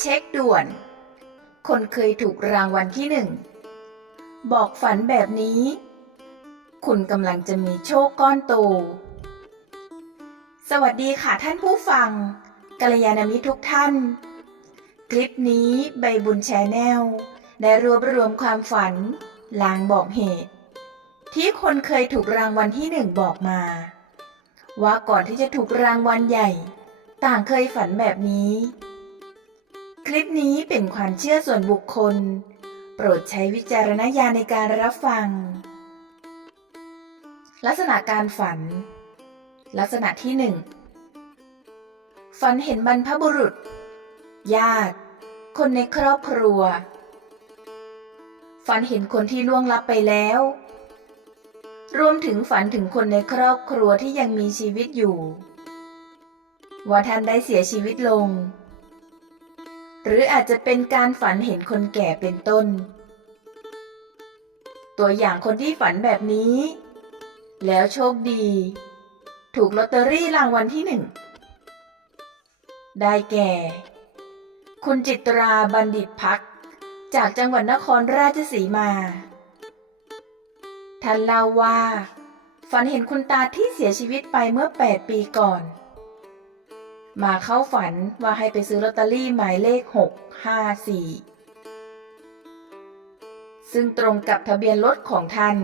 เช็คด่วน คนเคยถูกรางวัลที่หนึ่ง บอกฝันแบบนี้ คุณกำลังจะมีโชคก้อนโต สวัสดีค่ะท่านผู้ฟังกัลยาณมิตรทุกท่าน คลิปนี้ใบบุญแชนแนลได้รวบรวมความฝัน ลางบอกเหตุ ที่คนเคยถูกรางวัลที่หนึ่งบอกมา ว่าก่อนที่จะถูกรางวัลใหญ่ ต่างเคยฝันแบบนี้ คลิปนี้เป็นความเชื่อส่วนบุคคล โปรดใช้วิจารณญาณในการรับฟัง ลักษณะการฝัน ลักษณะที่หนึ่งฝันเห็นบรรพบุรุษ ญาติ คนในครอบครัว ฝันเห็นคนที่ล่วงลับไปแล้ว รวมถึงฝันถึงคนในครอบครัวที่ยังมีชีวิตอยู่ ว่าท่านได้เสียชีวิตลง หรืออาจจะเป็นการฝันเห็นคนแก่เป็นต้น ตัวอย่างคนที่ฝันแบบนี้ แล้วโชคดี ถูกลอตเตอรี่รางวัลที่หนึ่ง ได้แก่ คุณจิตราบัณฑิตพัก จากจังหวัดนครราชสีมา ท่านเล่าว่า ฝันเห็นคุณตาที่เสียชีวิตไปเมื่อ 8 ปีก่อน มาเข้าฝันว่าให้ไปซื้อลอตเตอรี่หมายเลข 654 ซึ่งตรงกับทะเบียนรถของท่าน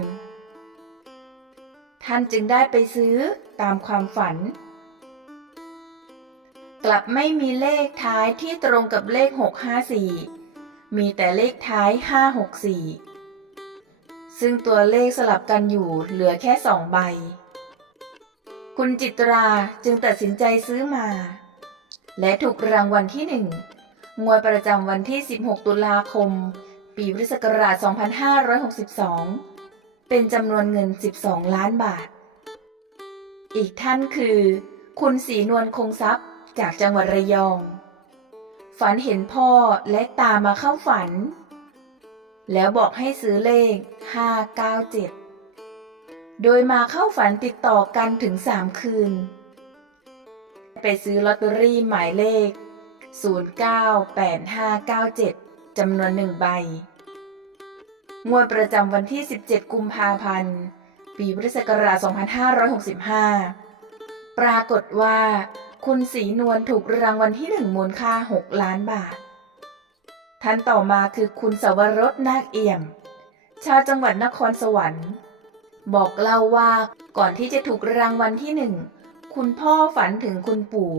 ท่านจึงได้ไปซื้อตามความฝัน กลับไม่มีเลขท้ายที่ตรงกับเลข 654 มีแต่เลขท้าย 564 ซึ่งตัวเลขสลับกันอยู่เหลือแค่สองใบคุณจิตราจึงตัดสินใจซื้อมา และถูกรางวัลที่หนึ่งงวดประจำวันที่ 16 ตุลาคม ปีพุทธศักราช 2562 เป็นจำนวนเงิน 12 ล้านบาท อีกท่านคือ คุณศรีนวลคงทรัพย์จากจังหวัดระยอง ฝันเห็นพ่อและตามาเข้าฝัน แล้วบอกให้ซื้อเลข 597 โดยมาเข้าฝันติดต่อกันถึง 3 คืน ไปซื้อลอตเตอรี่หมายเลข 098597 จำนวนหนึ่งใบ งวดประจำวันที่ 17 กุมภาพันธ์ ปีพุทธศักราช 2565 ปรากฏว่า คุณศรีนวลถูกรางวัลที่หนึ่งมูลค่า 6 ล้านบาท ท่านต่อมาคือคุณสวรสนาคเอี่ยม ชาวจังหวัดนครสวรรค์ บอกเล่าว่าก่อนที่จะถูกรางวัลที่หนึ่ง คุณพ่อฝันถึงคุณปู่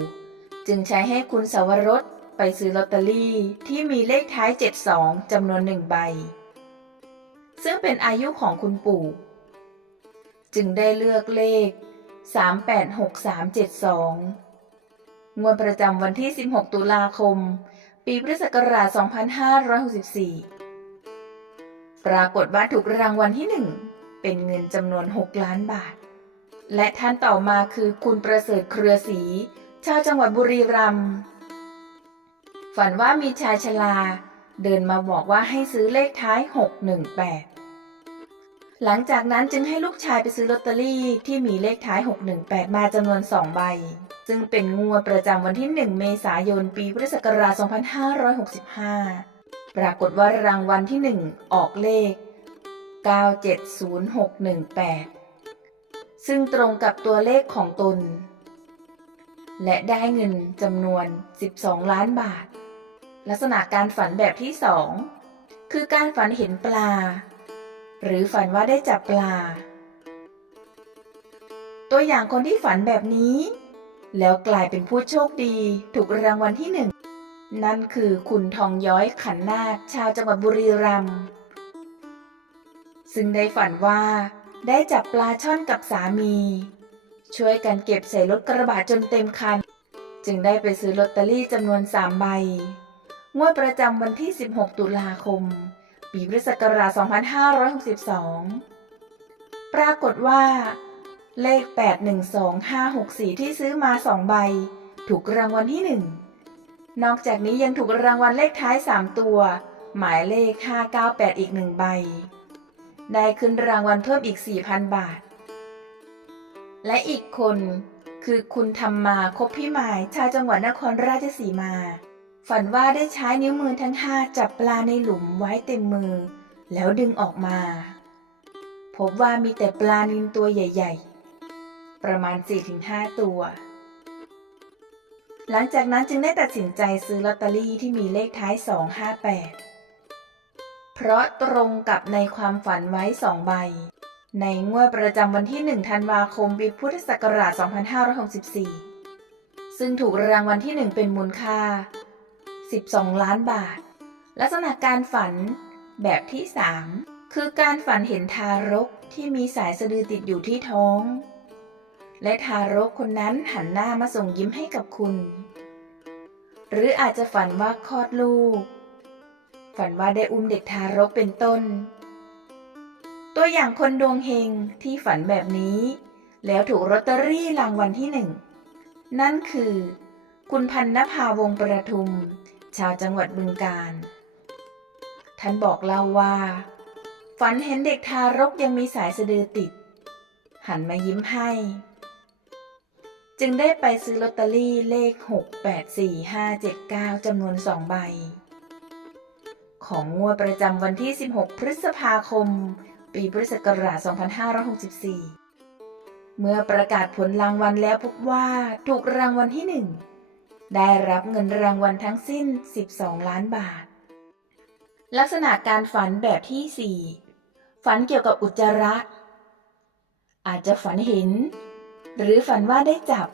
จึงใช้ให้คุณสวรสไปซื้อลอตเตอรี่ที่มีเลขท้าย 72จำนวนหนึ่งใบ ซึ่งเป็นอายุของคุณปู่ จึงได้เลือกเลข 386372 งวดประจำวันที่ 16 ตุลาคม ปีพุทธศักราช 2564 ปรากฏว่าถูกรางวัลที่ 1 เป็นเงินจำนวน 6 ล้านบาท และท่านต่อมาคือคุณประเสริฐเครือศรีชาวจังหวัดบุรีรัมย์ฝันว่ามีชายชราเดินมาบอกว่าให้ซื้อเลขท้าย 618 หลังจากนั้นจึงให้ลูกชายไปซื้อลอตเตอรี่ที่มีเลขท้าย 618 มาจำนวน 2 ใบ ซึ่งเป็นงวดประจำวันที่ 1 เมษายน ปีพุทธศักราช 2565 ปรากฏว่ารางวัลที่ 1 ออกเลข 970618 ซึ่งตรงกับตัวเลขของตน และได้เงินจำนวน 12 ล้านบาท ลักษณะการฝันแบบที่ 2 คือการฝันเห็นปลา หรือฝันว่าได้จับปลา ตัวอย่างคนที่ฝันแบบนี้ แล้วกลายเป็นผู้โชคดีถูกรางวัลที่หนึ่งนั่นคือคุณทองย้อยขันนาคชาวจังหวัดบุรีรัมย์ซึ่งได้ฝันว่า ได้จับปลาช่อนกับสามี ช่วยกันเก็บใส่รถกระบะจนเต็มคัน จึงได้ไปซื้อลอตเตอรี่จำนวน3ใบงวดประจำวันที่ 16 ตุลาคม ปีพุทธศักราช2562 ปรากฏว่า เลข 812564 ที่ซื้อมา2ใบ ถูกรางวัลที่1นอกจากนี้ยังถูกรางวัลเลขท้าย 3 ตัว หมายเลข 598 อีก1ใบ ได้ขึ้นรางวัลเพิ่มอีก 4,000 บาท และอีกคนคือคุณธรรมมาคบพิมายชาวจังหวัดนครราชสีมา ฝันว่าได้ใช้นิ้วมือทั้งห้าจับปลาในหลุมไว้เต็มมือ แล้วดึงออกมา พบว่ามีแต่ปลานิลตัวใหญ่ ๆ ประมาณ 4-5 ตัว หลังจากนั้นจึงได้ตัดสินใจซื้อลอตเตอรี่ที่มีเลขท้าย 258 เพราะตรงกับในความฝันไว้สองใบ ในงวดประจำวันที่ 1 ธันวาคม ปีพุทธศักราช 2564 ซึ่งถูกรางวัลที่ 1 เป็นมูลค่า 12 ล้านบาท ลักษณะการฝันแบบที่ 3 คือการฝันเห็นทารกที่มีสายสะดือติดอยู่ที่ท้อง และทารกคนนั้นหันหน้ามาส่งยิ้มให้กับคุณ หรืออาจจะฝันว่าคลอดลูก ฝันว่าได้อุ้มเด็กทารกเป็นต้น ตัวอย่างคนดวงเฮงที่ฝันแบบนี้ แล้วถูกลอตเตอรี่รางวัลที่หนึ่ง นั่นคือ คุณพันนภาวงประทุม ชาวจังหวัดบึงกาฬท่านบอกเล่าว่า ฝันเห็นเด็กทารกยังมีสายสะดือติด หันมายิ้มให้ จึงได้ไปซื้อลอตเตอรี่เลข 684579จำนวนสองใบ ของงวดประจำวันที่ 16 พฤษภาคม ปีพุทธศักราช 2564 เมื่อประกาศผลรางวัลแล้วพบว่าถูกรางวัลที่หนึ่งได้รับเงินรางวัลทั้งสิ้น 12 ล้านบาท ลักษณะการฝันแบบที่ 4 ฝันเกี่ยวกับอุจจาระ อาจจะฝันเห็น หรือฝันว่าได้จับ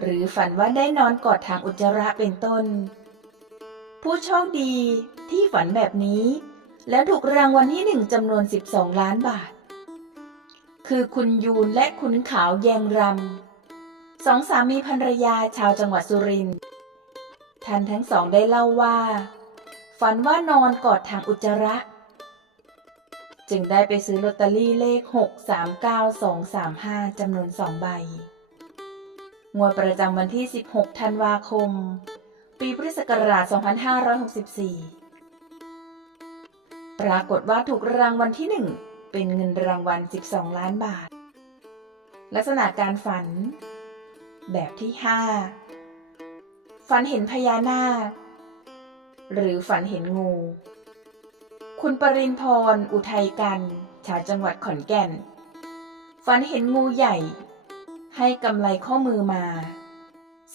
หรือฝันว่าได้นอนกอดทางอุจจาระเป็นต้นผู้โชคดี ที่ฝันแบบนี้ และถูกรางวัลที่หนึ่งจำนวน 12 ล้านบาท คือคุณยูนและคุณขาวแยงรำสองสามีภรรยาชาวจังหวัดสุรินทร์ท่านทั้งสองได้เล่าว่า ฝันว่านอนกอดทางอุจจาระ จึงได้ไปซื้อลอตเตอรี่เลข 639235จำนวนสองใบงวดประจำวันที่ 16 ธันวาคม ปีพุทธศักราช 2564 ปรากฏว่าถูกรางวัลที่ 1 เป็นเงินรางวัล 12 ล้านบาท ลักษณะการฝัน แบบที่ 5 ฝันเห็นพญานาค หรือฝันเห็นงู คุณปรินพร อุทัยกัน ชาวจังหวัดขอนแก่น ฝันเห็นงูใหญ่ ให้กำไลข้อมือมา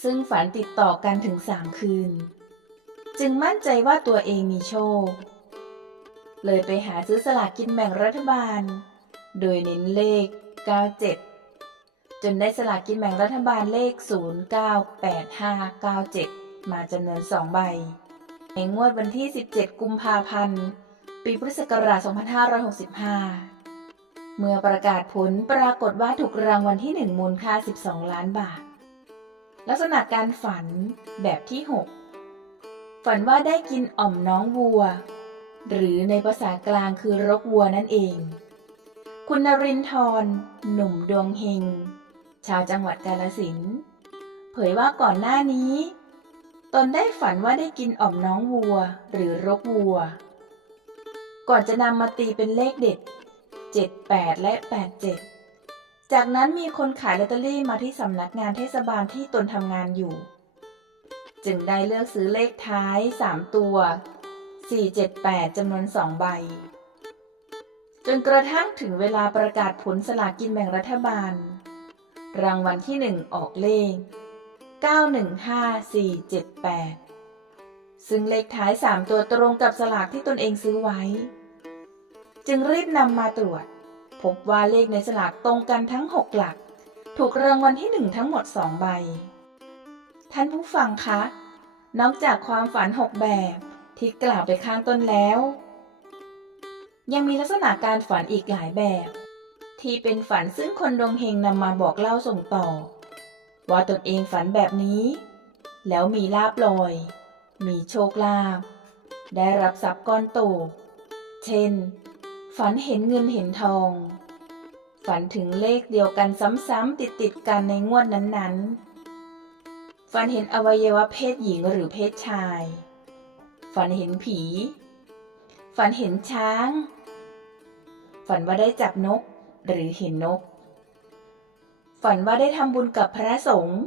ซึ่งฝันติดต่อกันถึงสามคืน จึงมั่นใจว่าตัวเองมีโชค เลยไปหาซื้อสลากกินแบ่งรัฐบาล โดยเน้นเลข 97 จนได้สลากกินแบ่งรัฐบาลเลข 098597 มาจำนวน 2 ใบ ในงวดวันที่ 17 กุมภาพันธ์ ปีพุทธศักราช 2565 เมื่อประกาศผลปรากฏว่าถูกรางวัลที่ 1 มูลค่า 12 ล้านบาท ลักษณะการฝันแบบที่ 6 ฝันว่าได้กินอ่อมน้องวัว หรือในภาษากลางคือรกวัวนั่นเอง คุณนรินทร์หนุ่มดวงเฮง ชาวจังหวัดกาลสินเผยว่าก่อนหน้านี้ ตนได้ฝันว่าได้กินอ่อมน้องวัวหรือรกวัว ก่อนจะนำมาตีเป็นเลขเด็ด 78 และ 87 จากนั้นมีคนขายลอตเตอรี่มาที่สำนักงานเทศบาลที่ตนทำงานอยู่ จึงได้เลือกซื้อเลขท้าย 3 ตัว 478จำนวน2ใบ จนกระทั่งถึงเวลาประกาศผลสลากกินแบ่งรัฐบาล รางวัลที่ 1 ออกเลข 915478 ซึ่งเลขท้าย 3 ตัวตรงกับสลากที่ตนเองซื้อไว้ จึงรีบนำมาตรวจ พบว่าเลขในสลากตรงกันทั้ง 6 หลัก ถูกรางวัลที่ 1 ทั้งหมด 2 ใบ ท่านผู้ฟังคะนอกจากความฝัน 6 แบบ ที่กล่าวไปข้างต้นแล้ว ยังมีลักษณะการฝันอีกหลายแบบ ที่เป็นฝันซึ่งคนดวงเฮงนำมาบอกเล่าส่งต่อ ว่าตนเองฝันแบบนี้ แล้วมีลาบลอย มีโชคลาภได้รับทรัพย์ก้อนโต เช่น ฝันเห็นเงินเห็นทอง ฝันถึงเลขเดียวกันซ้ำๆติดๆกันในงวดนั้นๆ ฝันเห็นอวัยวะเพศหญิงหรือเพศชาย ฝันเห็นผี ฝันเห็นช้าง ฝันว่าได้จับนกหรือเห็นนก ฝันว่าได้ทำบุญกับพระสงฆ์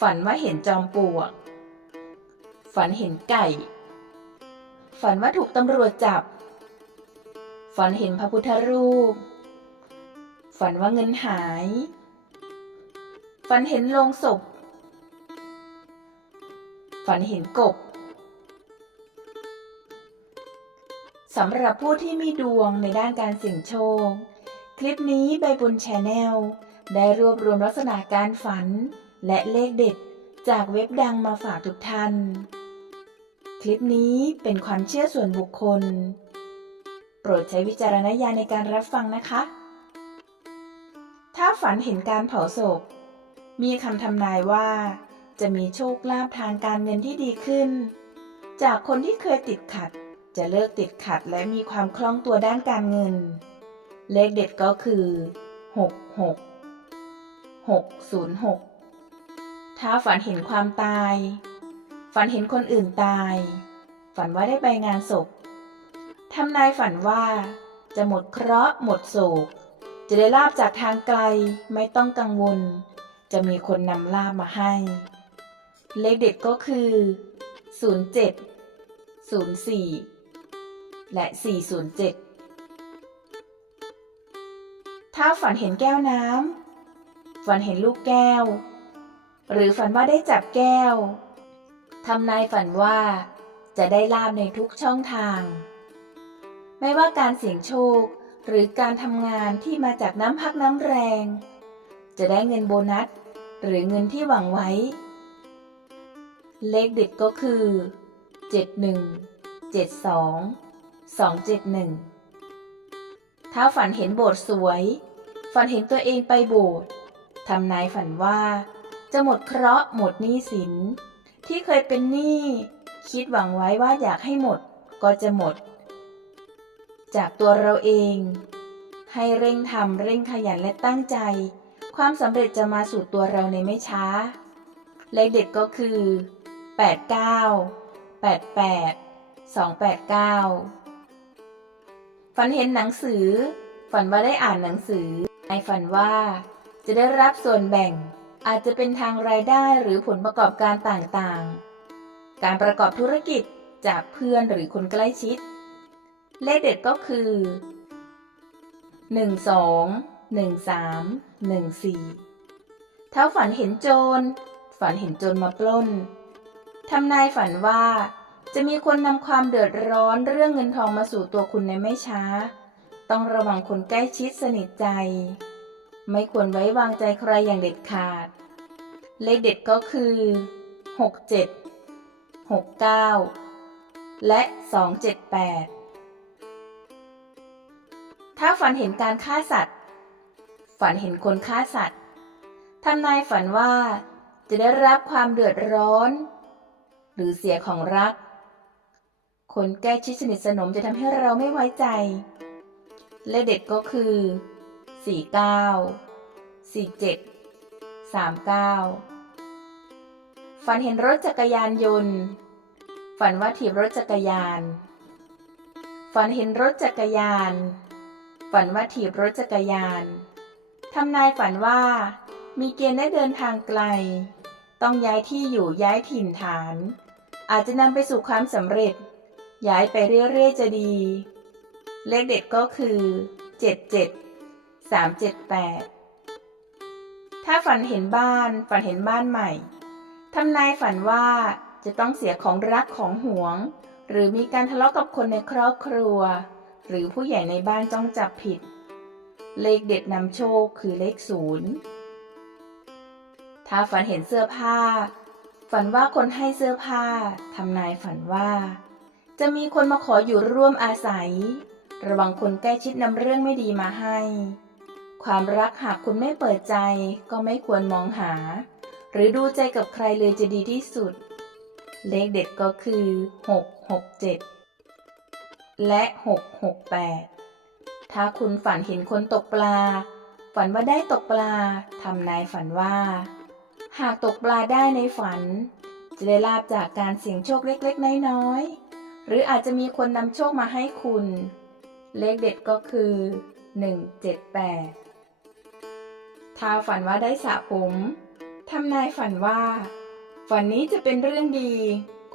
ฝันว่าเห็นจอมปลวก ฝันเห็นไก่ ฝันว่าถูกตำรวจจับ ฝันเห็นพระพุทธรูป ฝันว่าเงินหาย ฝันเห็นโลงศพ ฝันเห็นกบสำหรับผู้ที่มีดวงในด้านการเสี่ยงโชค คลิปนี้ใบบุญแชนแนลได้รวบรวมลักษณะการฝัน และเลขเด็ดจากเว็บดังมาฝากทุกท่าน คลิปนี้เป็นความเชื่อส่วนบุคคล โปรดใช้วิจารณญาณในการรับฟังนะคะ ถ้าฝันเห็นการเผาศพ มีคำทำนายว่า จะมีโชคลาภทางการเงินที่ดีขึ้น จากคนที่เคยติดขัด จะเลิกติดขัดและมีความคล่องตัวด้านการเงิน เลขเด็ดก็คือ 66 606 ถ้าฝันเห็นความตาย ฝันเห็นคนอื่นตาย ฝันว่าได้ไปงานศพทำนายฝันว่า จะหมดเคราะห์หมดโศก จะได้ลาบจากทางไกลไม่ต้องกังวลจะมีคนนำลาบมาให้ เลขเด็ดก็คือ 07 04 และ 407 ถ้าฝันเห็นแก้วน้ำ ฝันเห็นลูกแก้ว หรือฝันว่าได้จับแก้ว ทำนายฝันว่าจะได้ลาบในทุกช่องทาง ไม่ว่าการเสี่ยงโชคหรือการทำงานที่มาจากน้ำพักน้ำแรง จะได้เงินโบนัส หรือเงินที่หวังไว้ เลขเด็ดก็คือ 71 72 271 ถ้าฝันเห็นโบสถ์สวย ฝันเห็นตัวเองไปโบสถ์ทำนายฝันว่าจะหมดเคราะห์หมดหนี้สิน ที่เคยเป็นหนี้คิดหวังไว้ว่าอยากให้หมดก็จะหมด จากตัวเราเอง ให้เร่งทำเร่งขยันและตั้งใจ ความสำเร็จจะมาสู่ตัวเราในไม่ช้า เลขเด็ดก็คือ 89 88 289ฝันเห็นหนังสือ ฝันว่าได้อ่านหนังสือ ในฝันว่า จะได้รับส่วนแบ่ง อาจจะเป็นทางรายได้หรือผลประกอบการต่างๆ การประกอบธุรกิจจากเพื่อนหรือคนใกล้ชิด เลขเด็ดก็คือ 12 13 14 ถ้าฝันเห็นโจร ฝันเห็นโจรมาปล้น ทำนายฝันว่า จะมีคนนำความเดือดร้อนเรื่องเงินทองมาสู่ตัวคุณในไม่ช้า ต้องระวังคนใกล้ชิดสนิทใจ ไม่ควรไว้วางใจใครอย่างเด็ดขาด เลขเด็ดก็คือ 67 69 และ 278 ถ้าฝันเห็นการฆ่าสัตว์ ฝันเห็นคนฆ่าสัตว์ทำนายฝันว่าจะได้รับความเดือดร้อน หรือเสียของรัก คนใกล้ชิดสนิทสนมจะทำให้เราไม่ไว้ใจ และเด็ดก็คือ 49 47 39 ฝันเห็นรถจักรยานยนต์ ฝันว่าถีบรถจักรยาน ฝันเห็นรถจักรยาน ฝันว่าถีบรถจักรยานทำนายฝันว่ามีเกณฑ์ได้เดินทางไกล ต้องย้ายที่อยู่ย้ายถิ่นฐาน อาจจะนำไปสู่ความสำเร็จ ย้ายไปเรื่อยๆจะดี เลขเด็ดก็คือ 77 378 ถ้าฝันเห็นบ้าน ฝันเห็นบ้านใหม่ทำนายฝันว่าจะต้องเสียของรักของหวง หรือมีการทะเลาะกับคนในครอบครัว หรือผู้ใหญ่ในบ้านจ้องจับผิด เลขเด็ดนำโชคคือเลขศูนย์ถ้าฝันเห็นเสื้อผ้า ฝันว่าคนให้เสื้อผ้าทำนายฝันว่า จะมีคนมาขออยู่ร่วมอาศัย ระวังคนใกล้ชิดนำเรื่องไม่ดีมาให้ ความรักหากคุณไม่เปิดใจก็ไม่ควรมองหา หรือดูใจกับใครเลยจะดีที่สุด เลขเด็ดก็คือ 667 และ 668 ถ้าคุณฝันเห็นคนตกปลา ฝันว่าได้ตกปลาทำนายฝันว่า หากตกปลาได้ในฝัน จะได้ลาบจากการเสี่ยงโชคเล็กๆ น้อยๆ หรืออาจจะมีคนนำโชคมาให้คุณ เลขเด็ดก็คือ 178 ถ้าฝันว่าได้สระผมทำนายฝันว่า ฝันนี้จะเป็นเรื่องดี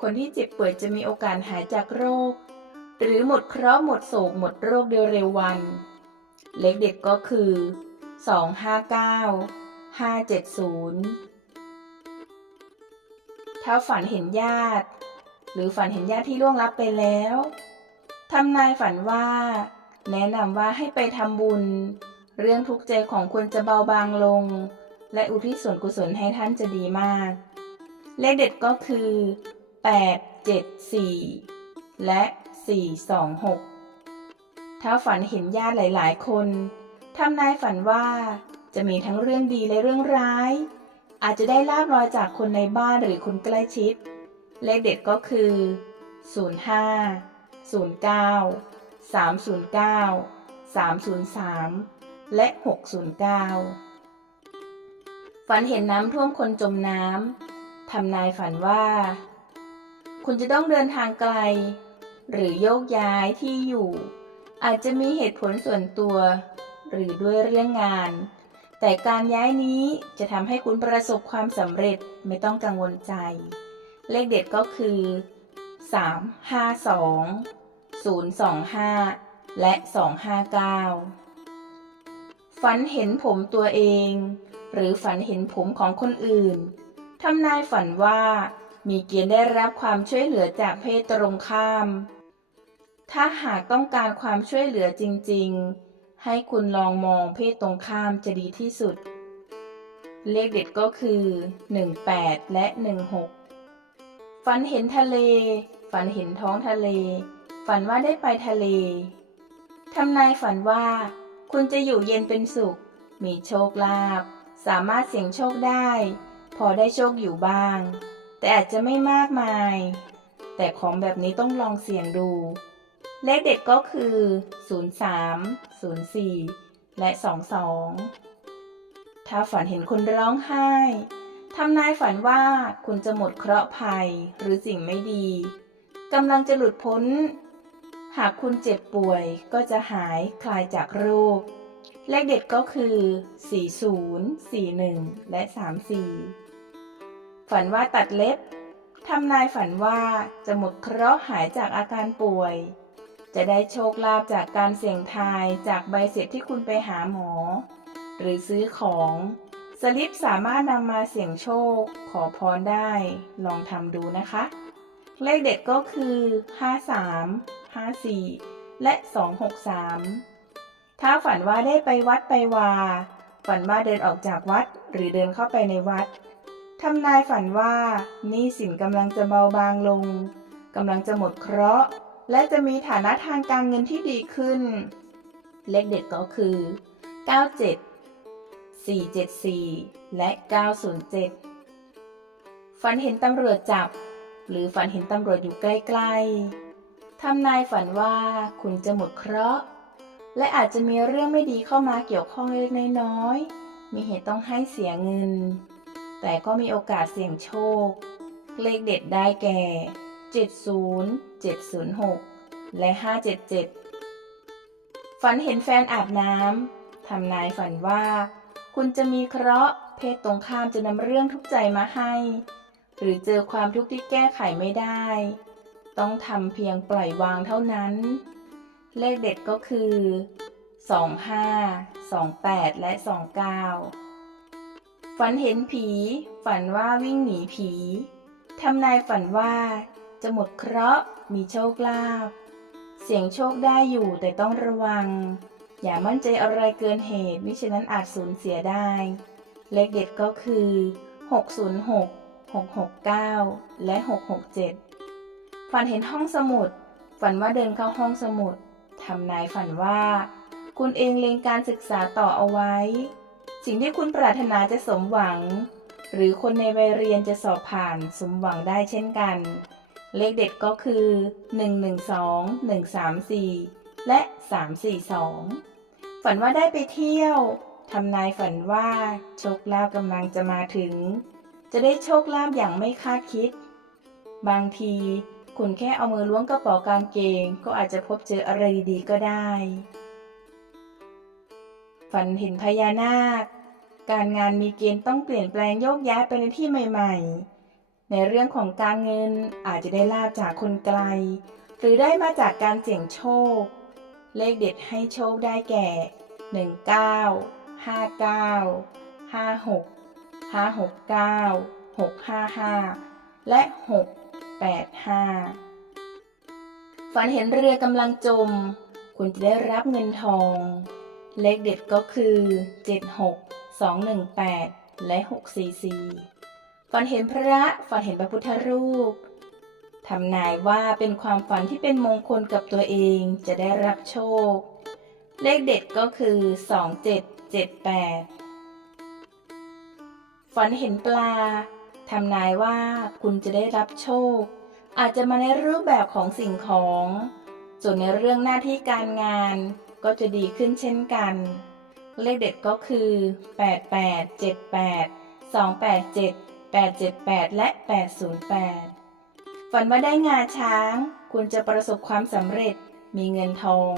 คนที่เจ็บป่วยจะมีโอกาสหายจากโรค หรือหมดเคราะห์หมดโศกหมดโรคโดยเร็ววัน เลขเด็ดก็คือ 259 570 ถ้าฝันเห็นญาติ หรือฝันเห็นญาติที่ล่วงลับไปแล้วทำนายฝันว่า แนะนำว่าให้ไปทำบุญ เรื่องทุกข์ใจของคุณจะเบาบางลง และอุทิศส่วนกุศลให้ท่านจะดีมาก เลขเด็ดก็คือ 8 7 4 และ 4 2 6 ถ้าฝันเห็นญาติหลาย ๆ คนทำนายฝันว่าจะมีทั้งเรื่องดีและเรื่องร้าย อาจจะได้ลาบลอยจากคนในบ้านหรือคนใกล้ชิด เลขเด็ดก็คือ 05 09 309 303 และ 609 ฝันเห็นน้ำท่วมคนจมน้ำทำนายฝันว่า คุณจะต้องเดินทางไกล หรือโยกย้ายที่อยู่ อาจจะมีเหตุผลส่วนตัว หรือด้วยเรื่องงาน แต่การย้ายนี้จะทำให้คุณประสบความสำเร็จไม่ต้องกังวลใจ เลขเด็ดก็คือ 352 025 และ 259 ฝันเห็นผมตัวเอง หรือฝันเห็นผมของคนอื่นทำนายฝันว่ามีเกณฑ์ได้รับความช่วยเหลือจากเพศตรงข้าม ถ้าหากต้องการความช่วยเหลือจริง ๆ ให้คุณลองมองเพศตรงข้ามจะดีที่สุด เลขเด็ดก็คือ 18 และ 16 ฝันเห็นทะเล ฝันเห็นท้องทะเล ฝันว่าได้ไปทะเลทำนายฝันว่า คุณจะอยู่เย็นเป็นสุข มีโชคลาภสามารถเสี่ยงโชคได้ พอได้โชคอยู่บ้าง แต่อาจจะไม่มากมาย แต่ของแบบนี้ต้องลองเสี่ยงดู เลขเด็ดก็คือ 03 04 และ 22 ถ้าฝันเห็นคนร้องไห้ทำนายฝันว่าคุณจะหมดเคราะห์ภัยหรือสิ่งไม่ดีกำลังจะหลุดพ้น หากคุณเจ็บป่วยก็จะหายคลายจากโรค เลขเด็ดก็คือ 40 41 และ 34 ฝันว่าตัดเล็บทำนายฝันว่าจะหมดเคราะห์หายจากอาการป่วย จะได้โชคลาภจากการเสี่ยงทายจากใบเสร็จที่คุณไปหาหมอ หรือซื้อของ สลิปสามารถนำมาเสี่ยงโชค ขอพรได้ ลองทำดูนะคะ เลขเด็ดก็คือ 53 54 และ 263 ถ้าฝันว่าได้ไปวัดไปวา ฝันว่าเดินออกจากวัดหรือเดินเข้าไปในวัดทำนายฝันว่าหนี้สินกำลังจะเบาบางลงกำลังจะหมดเคราะห์ และจะมีฐานะทางการเงินที่ดีขึ้น เลขเด็ดก็คือ 97 474 และ 907 ฝันเห็นตำรวจจับ หรือฝันเห็นตำรวจอยู่ใกล้ๆ ทำนายฝันว่าคุณจะหมดเคราะห์ และอาจจะมีเรื่องไม่ดีเข้ามาเกี่ยวข้องเล็กน้อยๆ มีเหตุต้องให้เสียเงิน แต่ก็มีโอกาสเสี่ยงโชค เลขเด็ดได้แก่ 70 706 และ 577 ฝันเห็นแฟนอาบน้ำทำนายฝันว่า คุณจะมีเคราะห์เพศตรงข้ามจะนำเรื่องทุกข์ใจมาให้ หรือเจอความทุกข์ที่แก้ไขไม่ได้ ต้องทำเพียงปล่อยวางเท่านั้น เลขเด็ดก็คือ 25 28 และ 29ฝันเห็นผี ฝันว่าวิ่งหนีผี ทำนายฝันว่า จะหมดเคราะห์มีโชคลาภเสียงโชคได้อยู่แต่ต้องระวัง อย่ามั่นใจอะไรเกินเหตุมิฉะนั้นอาจสูญเสียได้ เลขเด็ดก็คือ 606 669 และ 667 ฝันเห็นห้องสมุด ฝันว่าเดินเข้าห้องสมุด ทำนายฝันว่า คุณเองเล็งการศึกษาต่อเอาไว้ สิ่งที่คุณปรารถนาจะสมหวัง หรือคนในวัยเรียนจะสอบผ่านสมหวังได้เช่นกัน เลขเด็ดก็คือ 112 134 และ 342 ฝันว่าได้ไปเที่ยว ทำนายฝันว่าโชคลาภกำลังจะมาถึง จะได้โชคลาภอย่างไม่คาดคิด บางทีคุณแค่เอามือล้วงกระเป๋ากางเกง ก็อาจจะพบเจออะไรดีๆก็ได้ ฝันเห็นพญานาค การงานมีเกณฑ์ต้องเปลี่ยนแปลงโยกย้ายไปในที่ใหม่ ๆ ในเรื่องของการเงินอาจจะได้ลาบจากคนไกล หรือได้มาจากการเสี่ยงโชค เลขเด็ดให้โชคได้แก่ 19 59 56 569 655 และ 685 ฝันเห็นเรือกำลังจม คุณจะได้รับเงินทอง เลขเด็ดก็คือ 76 218 และ 644 ฝันเห็นพระฝันเห็นพระพุทธรูปทำนายว่าเป็นความฝันที่เป็นมงคลกับตัวเองจะได้รับโชค เลขเด็ดก็คือ 2778 ฝันเห็นปลาทำนายว่าคุณจะได้รับโชค อาจจะมาในรูปแบบของสิ่งของ ส่วนในเรื่องหน้าที่การงานก็จะดีขึ้นเช่นกัน เลขเด็ดก็คือ 8878 287 878 และ 808 ฝันว่าได้งาช้าง คุณจะประสบความสำเร็จ มีเงินทอง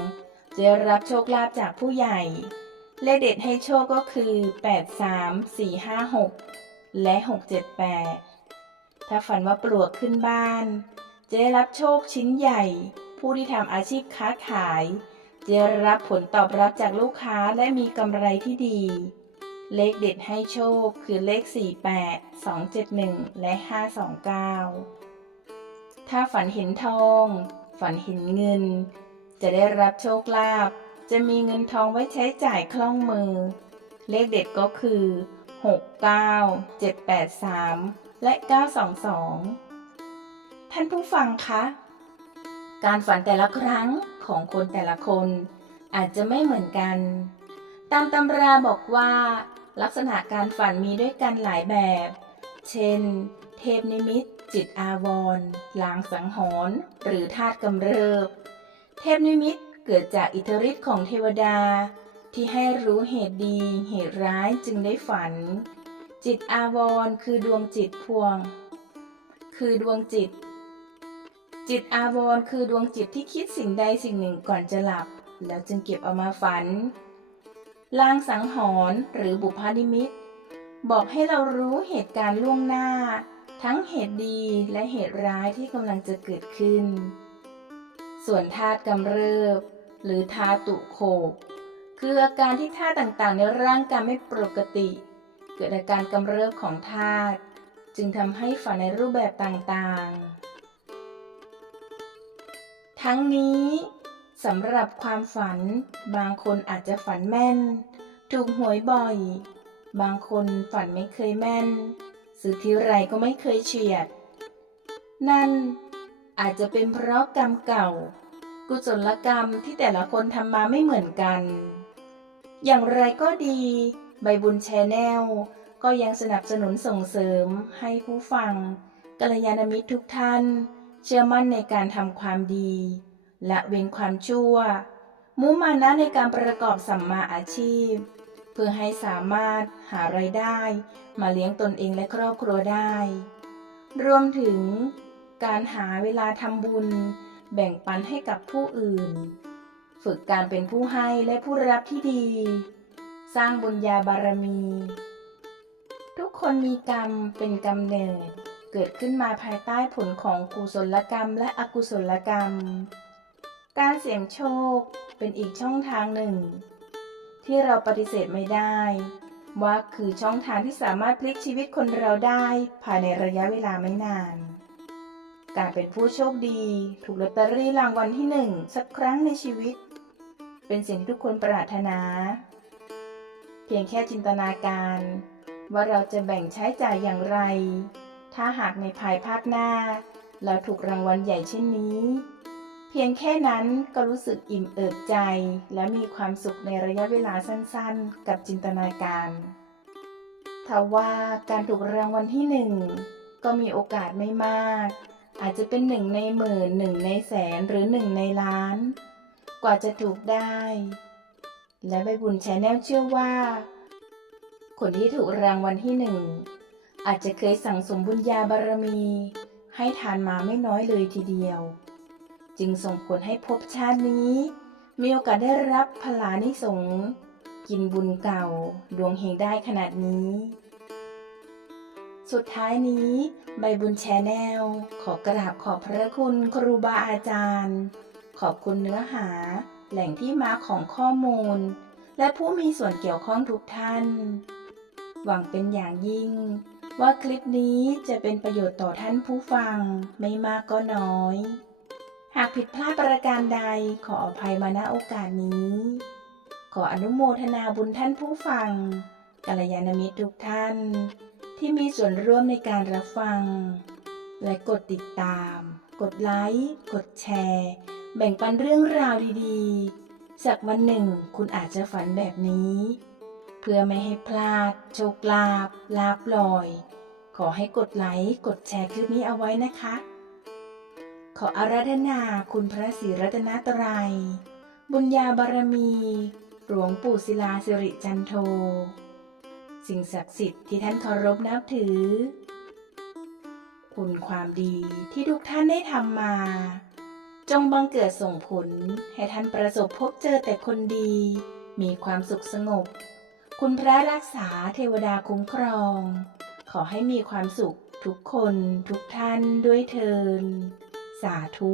จะได้รับโชคลาภจากผู้ใหญ่ เลขเด็ดให้โชคก็คือ 83 456 และ 678 ถ้าฝันว่าปลวกขึ้นบ้าน จะได้รับโชคชิ้นใหญ่ ผู้ที่ทำอาชีพค้าขาย จะรับผลตอบรับจากลูกค้าและมีกำไรที่ดี เลขเด็ดให้โชคคือเลข 48 271 และ 529 ถ้าฝันเห็นทอง ฝันเห็นเงิน จะได้รับโชคลาภ จะมีเงินทองไว้ใช้จ่ายคล่องมือ เลขเด็ดก็คือ 69 783 และ 922 ท่านผู้ฟังคะ การฝันแต่ละครั้งของคนแต่ละคนอาจจะไม่เหมือนกันตามตำราบอกว่า ลักษณะการฝันมีด้วยกันหลายแบบ เช่น เทพนิมิต จิตอาวรลางสังหรณ์หรือธาตุกำเริบ เทพนิมิตเกิดจากอิทธิฤทธิ์ของเทวดา ที่ให้รู้เหตุดี เหตุร้ายจึงได้ฝัน จิตอาวรคือดวงจิตพวง คือดวงจิต จิตอาวรคือดวงจิตที่คิดสิ่งใดสิ่งหนึ่งก่อนจะหลับ แล้วจึงเก็บเอามาฝัน ลางสังหรณ์หรือบุพนิมิต บอกให้เรารู้เหตุการณ์ล่วงหน้า ทั้งเหตุดีและเหตุร้ายที่กำลังจะเกิดขึ้น ส่วนธาตุกำเริบ หรือธาตุโขกคืออาการที่ธาตุต่างๆ ในร่างกายไม่ปกติ เกิดอาการกำเริบของธาตุจึงทำให้ฝันในรูปแบบต่างๆ ทั้งนี้ สำหรับความฝัน บางคนอาจจะฝันแม่น ถูกหวยบ่อย บางคนฝันไม่เคยแม่น ซื้อที่ไรก็ไม่เคยเฉียด นั่นอาจจะเป็นเพราะกรรมเก่า กุศลกรรมที่แต่ละคนทำมาไม่เหมือนกัน อย่างไรก็ดี ใบบุญแชแนลก็ยังสนับสนุนส่งเสริมให้ผู้ฟังกัลยาณมิตรทุกท่าน เชื่อมั่นในการทำความดี และเว้นความชั่ว มุมานะในการประกอบสัมมาอาชีพ เพื่อให้สามารถหาไรายได้ มาเลี้ยงตนเองและครอบครัวได้ รวมถึง การหาเวลาทำบุญ แบ่งปันให้กับผู้อื่น ฝึกการเป็นผู้ให้และผู้รับที่ดี สร้างบุญญาบารมี ทุกคนมีกรรมเป็นกำเนิดเกิดขึ้นมาภายใต้ผลของกุศลกรรมและอกุศลกรรม การเสี่ยงโชคเป็นอีกช่องทางหนึ่ง ที่เราปฏิเสธไม่ได้ ว่าคือช่องทางที่สามารถพลิกชีวิตคนเราได้ภายในระยะเวลาไม่นาน การเป็นผู้โชคดี ถูกลอตเตอรี่รางวัลที่หนึ่งสักครั้งในชีวิต เป็นสิ่งที่ทุกคนปรารถนา เพียงแค่จินตนาการ ว่าเราจะแบ่งใช้จ่ายอย่างไร ถ้าหากในภายภาคหน้า เราถูกรางวัลใหญ่เช่นนี้ เพียงแค่นั้นก็รู้สึกอิ่มเอิบใจ และมีความสุขในระยะเวลาสั้นๆ กับจินตนาการทว่าการถูกรางวัลที่หนึ่งก็มีโอกาสไม่มาก อาจจะเป็นหนึ่งในหมื่นหนึ่งในแสนหรือหนึ่งในล้าน กว่าจะถูกได้ และใบบุญแชนแนลเชื่อว่า คนที่ถูกรางวัลที่หนึ่งอาจจะเคยสั่งสมบุญญาบารมี ให้ทานมาไม่น้อยเลยทีเดียว จึงส่งผลให้ภพชาตินี้ มีโอกาสได้รับพลานิสงกินบุญเก่า ดวงเฮงได้ขนาดนี้ สุดท้ายนี้ใบบุญแชนแนล ขอกราบขอบพระคุณครูบาอาจารย์ ขอบคุณเนื้อหา แหล่งที่มาของข้อมูล และผู้มีส่วนเกี่ยวข้องทุกท่าน หวังเป็นอย่างยิ่งว่าคลิปนี้จะเป็นประโยชน์ต่อท่านผู้ฟังไม่มากก็น้อย หากผิดพลาดประการใดขออภัยมาณโอกาสนี้ ขออนุโมทนาบุญท่านผู้ฟังกัลยาณมิตรทุกท่าน ที่มีส่วนร่วมในการรับฟัง และกดติดตาม กดไลค์ กดแชร์ แบ่งปันเรื่องราวดีๆ สักวันหนึ่งคุณอาจจะฝันแบบนี้ เพื่อไม่ให้พลาด โชคลาภลาบลอย ขอให้กดไลค์ กดแชร์คลิปนี้เอาไว้นะคะ ขออาราธนาคุณพระศรีรัตนตรัย บุญญาบารมี หลวงปู่ศิลาสิริจันโท สิ่งศักดิ์สิทธิ์ที่ท่านเคารพนับถือ คุณความดีที่ทุกท่านได้ทำมา จงบังเกิดส่งผลให้ท่านประสบพบเจอแต่คนดี มีความสุขสงบ คุณพระรักษาเทวดาคุ้มครอง ขอให้มีความสุขทุกคนทุกท่านด้วยเทิน สาธุ